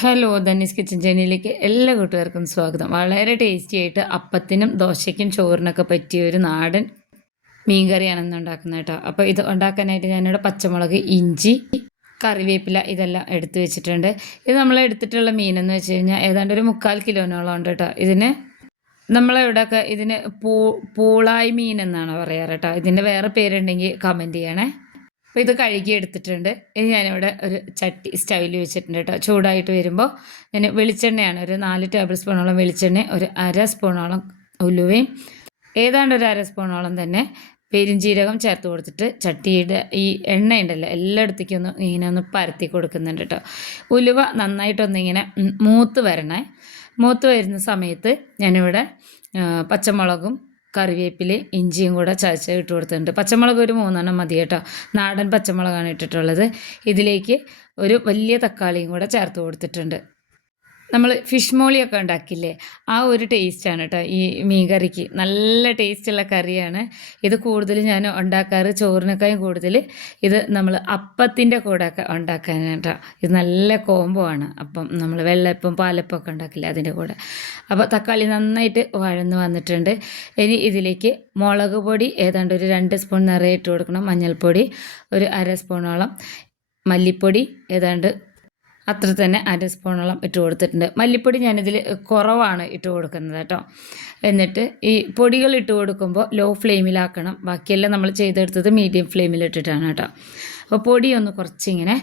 Hello Dhani's kitchen ജേണിയിലേക്ക് എല്ലാ കൂട്ടുകാർക്കും സ്വാഗതം. വളരെ ടേസ്റ്റി ആയിട്ട് അപ്പത്തിനും ദോശയ്ക്കും ചോറിനൊക്കെ പറ്റിയ ഒരു നാടൻ മീൻ കറിയാണ് ഇന്ന് ഉണ്ടാക്കുന്നത് കേട്ടോ. അപ്പോൾ ഇത് ഉണ്ടാക്കാനായിട്ട് ഞാനിവിടെ പച്ചമുളക് ഇഞ്ചി കറിവേപ്പില ഇതെല്ലാം എടുത്തു വെച്ചിട്ടുണ്ട്. ഇത് നമ്മൾ എടുത്തിട്ടുള്ള മീനെന്ന് വെച്ച് കഴിഞ്ഞാൽ ഏതാണ്ട് ഒരു മുക്കാൽ കിലോനോളം ഉണ്ട് കേട്ടോ. ഇതിന് നമ്മളിവിടെയൊക്കെ ഇതിന് പൂ പൂളായി മീൻ എന്നാണ് പറയാറ് കേട്ടോ. ഇതിന്റെ വേറെ പേരുണ്ടെങ്കിൽ കമന്റ് ചെയ്യണേ. അപ്പോൾ ഇത് കഴുകി എടുത്തിട്ടുണ്ട്. ഇനി ഞാനിവിടെ ഒരു ചട്ടി സ്റ്റൈൽ വെച്ചിട്ടുണ്ട് കേട്ടോ. ചൂടായിട്ട് വരുമ്പോൾ ഞാൻ വെളിച്ചെണ്ണയാണ് ഒരു നാല് ടേബിൾ സ്പൂണോളം വെളിച്ചെണ്ണ ഒരു അര സ്പൂണോളം ഉലുവയും ഏതാണ്ട് ഒരു അര സ്പൂണോളം തന്നെ പെരിഞ്ചീരകം ചേർത്ത് കൊടുത്തിട്ട് ചട്ടിയുടെ ഈ എണ്ണ ഉണ്ടല്ലോ എല്ലായിടത്തേക്കും ഒന്ന് ഇങ്ങനെ ഒന്ന് പരത്തി കൊടുക്കുന്നുണ്ട് കേട്ടോ. ഉലുവ നന്നായിട്ടൊന്നിങ്ങനെ മൂത്ത് വരണേ. മൂത്ത് വരുന്ന സമയത്ത് ഞാനിവിടെ പച്ചമുളകും കറിവേപ്പില ഇഞ്ചിയും കൂടെ ചതച്ച് ഇട്ട് കൊടുത്തിട്ടുണ്ട്. പച്ചമുളക് ഒരു മൂന്നെണ്ണം മതി കേട്ടോ. നാടൻ പച്ചമുളകാണ് ഇട്ടിട്ടുള്ളത്. ഇതിലേക്ക് ഒരു വലിയ തക്കാളിയും കൂടെ ചേർത്ത് കൊടുത്തിട്ടുണ്ട്. നമ്മൾ ഫിഷ് മോളിയൊക്കെ ഉണ്ടാക്കില്ലേ? ആ ഒരു ടേസ്റ്റാണ് കേട്ടോ ഈ മീൻ കറിക്ക് നല്ല ടേസ്റ്റുള്ള കറിയാണ്. ഇത് കൂടുതൽ ഞാൻ ഉണ്ടാക്കാറ് ചോറിനേക്കാളും കൂടുതൽ ഇത് നമ്മൾ അപ്പത്തിന്റെ കൂടെ ഒക്കെ ഉണ്ടാക്കാൻ കേട്ടോ ഇത് നല്ല കോംബോ ആണ്. അപ്പം നമ്മൾ വെള്ളപ്പം പാലപ്പം ഒക്കെ ഉണ്ടാക്കില്ല അതിന്റെ കൂടെ. അപ്പോൾ തക്കാളി നന്നായിട്ട് വഴന്ന് വന്നിട്ടുണ്ട്. ഇനി ഇതിലേക്ക് മുളക് പൊടി ഏതാണ്ട് ഒരു രണ്ട് സ്പൂൺ നിറയെ ഇട്ട് കൊടുക്കണം. മഞ്ഞൾപ്പൊടി ഒരു അര സ്പൂണോളം മല്ലിപ്പൊടി ഏതാണ്ട് അത്ര തന്നെ അര സ്പൂണോളം ഇട്ട് കൊടുത്തിട്ടുണ്ട്. മല്ലിപ്പൊടി ഞാനിതിൽ കുറവാണ് ഇട്ട് കൊടുക്കുന്നത് കേട്ടോ. എന്നിട്ട് ഈ പൊടികൾ ഇട്ട് കൊടുക്കുമ്പോൾ ലോ ഫ്ലെയിമിലാക്കണം ബാക്കിയെല്ലാം നമ്മൾ ചെയ്തെടുത്തത് മീഡിയം ഫ്ലെയിമിലിട്ടിട്ടാണ് കേട്ടോ. അപ്പോൾ പൊടി ഒന്ന് കുറച്ചിങ്ങനെ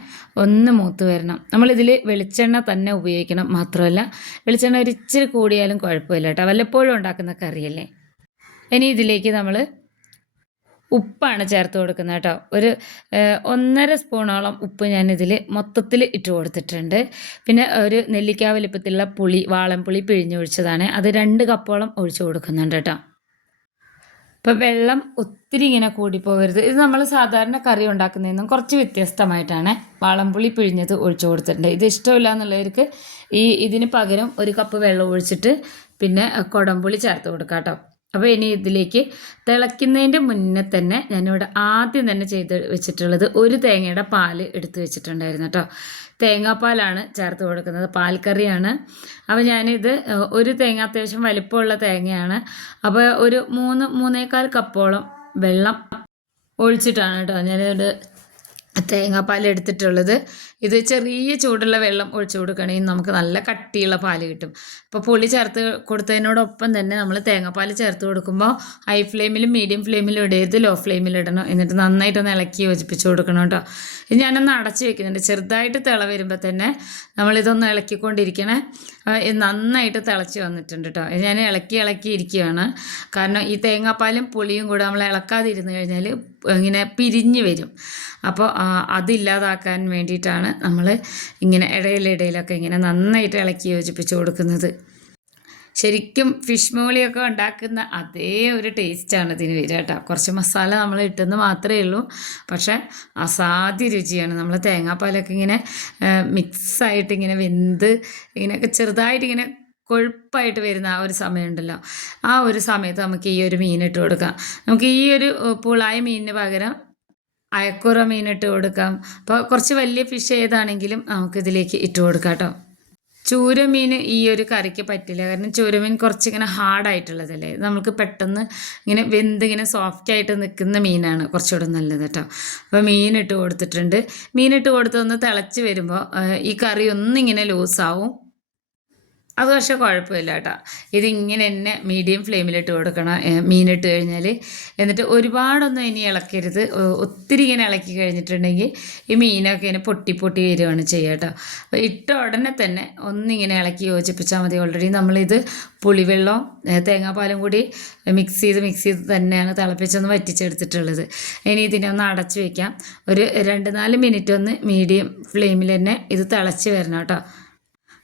ഒന്ന് മൂത്ത് വരണം. നമ്മളിതിൽ വെളിച്ചെണ്ണ തന്നെ ഉപയോഗിക്കണം മാത്രമല്ല വെളിച്ചെണ്ണ ഒരിച്ചിരി കൂടിയാലും കുഴപ്പമില്ല കേട്ടോ. വല്ലപ്പോഴും ഉണ്ടാക്കുന്ന കറിയല്ലേ? ഇനി ഇതിലേക്ക് നമ്മൾ ഉപ്പാണ് ചേർത്ത് കൊടുക്കുന്നത് കേട്ടോ. ഒരു ഒന്നര സ്പൂണോളം ഉപ്പ് ഞാൻ ഞാനിതിൽ മൊത്തത്തിൽ ഇട്ട് കൊടുത്തിട്ടുണ്ട്. പിന്നെ ഒരു നെല്ലിക്ക വലിപ്പത്തിലുള്ള പുളി വാളൻപുളി പിഴിഞ്ഞൊഴിച്ചതാണ്. അത് രണ്ട് കപ്പോളം ഒഴിച്ചു കൊടുക്കുന്നുണ്ട് കേട്ടോ. ഇപ്പം വെള്ളം ഒത്തിരി ഇങ്ങനെ കൂടിപ്പോകരുത്. ഇത് നമ്മൾ സാധാരണ കറി ഉണ്ടാക്കുന്നതിനും കുറച്ച് വ്യത്യസ്തമായിട്ടാണ് വാളംപുളി പിഴിഞ്ഞത് ഒഴിച്ചു കൊടുത്തിട്ടുണ്ട്. ഇത് ഇഷ്ടമില്ല എന്നുള്ളവർക്ക് ഈ ഇതിന് പകരം ഒരു കപ്പ് വെള്ളം ഒഴിച്ചിട്ട് പിന്നെ കുടംപുളി ചേർത്ത് കൊടുക്കാം കേട്ടോ. അപ്പോൾ ഇനി ഇതിലേക്ക് തിളയ്ക്കുന്നതിന്റെ മുന്നേ തന്നെ ഞാനിവിടെ ആദ്യം തന്നെ ചെയ്ത് വെച്ചിട്ടുള്ളത് ഒരു തേങ്ങയുടെ പാൽ എടുത്ത് വെച്ചിട്ടുണ്ടായിരുന്നു കേട്ടോ തേങ്ങാപ്പാലാണ് ചേർത്ത് കൊടുക്കുന്നത് പാൽക്കറിയാണ്. അപ്പോൾ ഞാനിത് ഒരു തേങ്ങ അത്യാവശ്യം വലിപ്പമുള്ള തേങ്ങയാണ്. അപ്പോൾ ഒരു മൂന്ന് മൂന്നേക്കാൽ കപ്പോളം വെള്ളം ഒഴിച്ചിട്ടാണ് കേട്ടോ ഞാനിത് തേങ്ങാപ്പാൽ എടുത്തിട്ടുള്ളത്. ഇത് ചെറിയ ചൂടുള്ള വെള്ളം ഒഴിച്ചു കൊടുക്കുകയാണെങ്കിൽ നമുക്ക് നല്ല കട്ടിയുള്ള പാൽ കിട്ടും. അപ്പോൾ പുളി ചേർത്ത് കൊടുത്തതിനോടൊപ്പം തന്നെ നമ്മൾ തേങ്ങാപ്പാൽ ചേർത്ത് കൊടുക്കുമ്പോൾ ഹൈ ഫ്ലെയിമിലും മീഡിയം ഫ്ലെയിമിലും ഇടരുത് ലോ ഫ്ലെയിമിൽ ഇടണം. എന്നിട്ട് നന്നായിട്ടൊന്ന് ഇളക്കി യോജിപ്പിച്ച് കൊടുക്കണം കേട്ടോ. ഇത് ഞാനൊന്ന് അടച്ചു വെക്കുന്നുണ്ട്. ചെറുതായിട്ട് തിള വരുമ്പോൾ തന്നെ നമ്മളിതൊന്ന് ഇളക്കിക്കൊണ്ടിരിക്കണേ. നന്നായിട്ട് തിളച്ച് വന്നിട്ടുണ്ട് കേട്ടോ. ഞാൻ ഇളക്കി ഇളക്കി ഇരിക്കുകയാണ് കാരണം ഈ തേങ്ങാപ്പാലും പുളിയും കൂടെ നമ്മൾ ഇളക്കാതിരുന്ന് കഴിഞ്ഞാൽ ഇങ്ങനെ പിരിഞ്ഞ് വരും. അപ്പോൾ അതില്ലാതാക്കാൻ വേണ്ടിയിട്ടാണ് നമ്മൾ ഇങ്ങനെ ഇടയിലിടയിലൊക്കെ ഇങ്ങനെ നന്നായിട്ട് ഇളക്കി യോജിപ്പിച്ച് കൊടുക്കുന്നത്. ശരിക്കും ഫിഷ് മോളിയൊക്കെ ഉണ്ടാക്കുന്ന അതേ ഒരു ടേസ്റ്റാണ് ഇതിന് വരിക കേട്ടോ. കുറച്ച് മസാല നമ്മൾ ഇട്ടെന്ന് മാത്രമേ ഉള്ളൂ. പക്ഷേ അസാധ്യ രുചിയാണ്. നമ്മൾ തേങ്ങാപ്പാലൊക്കെ ഇങ്ങനെ മിക്സായിട്ട് ഇങ്ങനെ വെന്ത് ഇങ്ങനെയൊക്കെ ചെറുതായിട്ട് ഇങ്ങനെ കൊഴുപ്പായിട്ട് വരുന്ന ആ ഒരു സമയമുണ്ടല്ലോ. ആ ഒരു സമയത്ത് നമുക്ക് ഈ ഒരു മീൻ ഇട്ട് കൊടുക്കാം. നമുക്ക് ഈ ഒരു പുളായ മീനിന് പകരം അയക്കുറ ഇട്ട് കൊടുക്കാം. അപ്പോൾ കുറച്ച് വലിയ ഫിഷ് ഏതാണെങ്കിലും നമുക്കിതിലേക്ക് ഇട്ട് കൊടുക്കാം കേട്ടോ. ചൂരമീൻ ഈ ഒരു കറിക്ക് പറ്റില്ല. കാരണം ചൂരമീൻ കുറച്ചിങ്ങനെ ഹാർഡായിട്ടുള്ളതല്ലേ നമുക്ക് പെട്ടെന്ന് ഇങ്ങനെ വെന്ത് ഇങ്ങനെ സോഫ്റ്റ് ആയിട്ട് നിൽക്കുന്ന മീനാണ് കുറച്ചുകൂടെ നല്ലത് കേട്ടോ. അപ്പോൾ മീനിട്ട് കൊടുത്തിട്ടുണ്ട്. മീനിട്ട് കൊടുത്തൊന്ന് തിളച്ച് വരുമ്പോൾ ഈ കറി ഒന്നിങ്ങനെ ലൂസാവും അത് പക്ഷേ കുഴപ്പമില്ല കേട്ടോ. ഇതിങ്ങനെ തന്നെ മീഡിയം ഫ്ലെയിമിലിട്ട് കൊടുക്കണം മീനിട്ട് കഴിഞ്ഞാൽ എന്നിട്ട് ഒരുപാടൊന്നും ഇനി ഇളക്കരുത്. ഒത്തിരി ഇങ്ങനെ ഇളക്കി കഴിഞ്ഞിട്ടുണ്ടെങ്കിൽ ഈ മീനൊക്കെ ഇങ്ങനെ പൊട്ടി പൊട്ടി വരികയാണ് ചെയ്യുക കേട്ടോ. അപ്പോൾ ഇട്ട ഉടനെ തന്നെ ഒന്നിങ്ങനെ ഇളക്കി യോജിപ്പിച്ചാൽ മതി. ഓൾറെഡി നമ്മളിത് പുളിവെള്ളം തേങ്ങാപ്പാലും കൂടി മിക്സ് ചെയ്ത് മിക്സ് ചെയ്ത് തന്നെയാണ് തിളപ്പിച്ചൊന്ന് വറ്റിച്ചെടുത്തിട്ടുള്ളത്. ഇനി ഇതിനെ ഒന്ന് അടച്ച് വയ്ക്കാം ഒരു രണ്ട് നാല് മിനിറ്റ് ഒന്ന് മീഡിയം ഫ്ലെയിമിൽ തന്നെ ഇത് തിളച്ച് വരണം കേട്ടോ.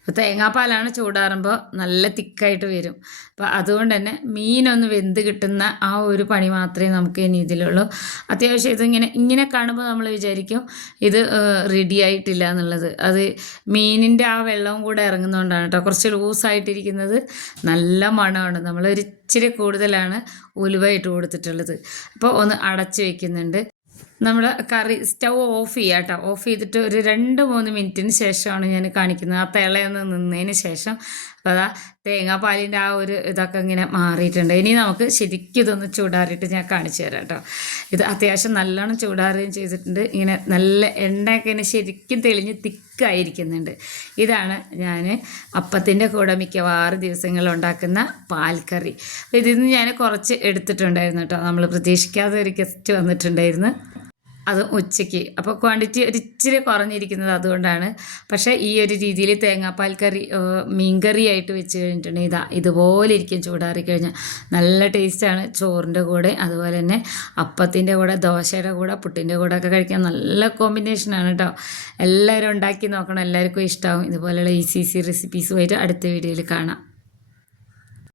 അപ്പോൾ തേങ്ങാപ്പാലാണ് ചൂടാറുമ്പോൾ നല്ല തിക്കായിട്ട് വരും. അപ്പോൾ അതുകൊണ്ട് തന്നെ മീനൊന്ന് വെന്ത് കിട്ടുന്ന ആ ഒരു പണി മാത്രമേ നമുക്ക് ഇനി ഇതിലുള്ളൂ. അത്യാവശ്യം ഇതിങ്ങനെ ഇങ്ങനെ കാണുമ്പോൾ നമ്മൾ വിചാരിക്കും ഇത് റെഡി ആയിട്ടില്ല എന്നുള്ളത്. അത് മീനിന്റെ ആ വെള്ളവും കൂടെ ഇറങ്ങുന്നതുകൊണ്ടാണ് കേട്ടോ കുറച്ച് ലൂസായിട്ടിരിക്കുന്നത് നല്ല മണമാണ്. നമ്മളൊരു ഇച്ചിരി കൂടുതലാണ് ഉലുവ ഇട്ട് കൊടുത്തിട്ടുള്ളത്. അപ്പോൾ ഒന്ന് അടച്ച് വയ്ക്കുന്നുണ്ട് നമ്മുടെ കറി സ്റ്റൗ ഓഫ് ചെയ്യുക കേട്ടോ ഓഫ് ചെയ്തിട്ട് ഒരു രണ്ട് മൂന്ന് മിനിറ്റിന് ശേഷമാണ് ഞാൻ കാണിക്കുന്നത്. ആ തിളയൊന്ന് നിന്നതിന് ശേഷം അപ്പോൾ അതാ തേങ്ങാപ്പാലിന്റെ ആ ഒരു ഇതൊക്കെ ഇങ്ങനെ മാറിയിട്ടുണ്ട്. ഇനി നമുക്ക് ശരിക്കും ഇതൊന്ന് ചൂടാറിയിട്ട് ഞാൻ കാണിച്ചു തരാം കേട്ടോ ഇത് അത്യാവശ്യം നല്ലോണം ചൂടാറുകയും ചെയ്തിട്ടുണ്ട്. ഇങ്ങനെ നല്ല എണ്ണയൊക്കെ ഇങ്ങനെ ശരിക്കും തെളിഞ്ഞ് തിക്കായിരിക്കുന്നുണ്ട്. ഇതാണ് ഞാൻ അപ്പത്തിന്റെ കൂടെ മിക്കവാറും ദിവസങ്ങളിൽ ഉണ്ടാക്കുന്ന പാൽക്കറി. ഇതിൽ നിന്ന് ഞാൻ കുറച്ച് എടുത്തിട്ടുണ്ടായിരുന്നു കേട്ടോ നമ്മൾ പ്രതീക്ഷിക്കാതെ ഒരു ഗസ്റ്റ് വന്നിട്ടുണ്ടായിരുന്നു. അത് ഉച്ചയ്ക്ക്. അപ്പോൾ ക്വാണ്ടിറ്റി ഒരു ഇച്ചിരി കുറഞ്ഞിരിക്കുന്നത് അതുകൊണ്ടാണ്. പക്ഷേ ഈ ഒരു രീതിയിൽ തേങ്ങാപ്പാൽ കറി മീൻകറി മീൻ കറി ആയിട്ട് വെച്ച് കഴിഞ്ഞിട്ടുണ്ടെങ്കിൽ ഇതാ ഇതുപോലെ ഇരിക്കും ചൂടാറി കഴിഞ്ഞാൽ. നല്ല ടേസ്റ്റാണ് ചോറിന്റെ കൂടെ അതുപോലെ തന്നെ അപ്പത്തിന്റെ കൂടെ ദോശയുടെ കൂടെ പുട്ടിന്റെ കൂടെ ഒക്കെ കഴിക്കാൻ നല്ല കോമ്പിനേഷനാണ് കേട്ടോ എല്ലാവരും ഉണ്ടാക്കി നോക്കണം. എല്ലാവർക്കും ഇഷ്ടമാവും ഇതുപോലെയുള്ള ഈസി ഈസി റെസിപ്പീസുമായിട്ട് അടുത്ത വീഡിയോയിൽ കാണാം.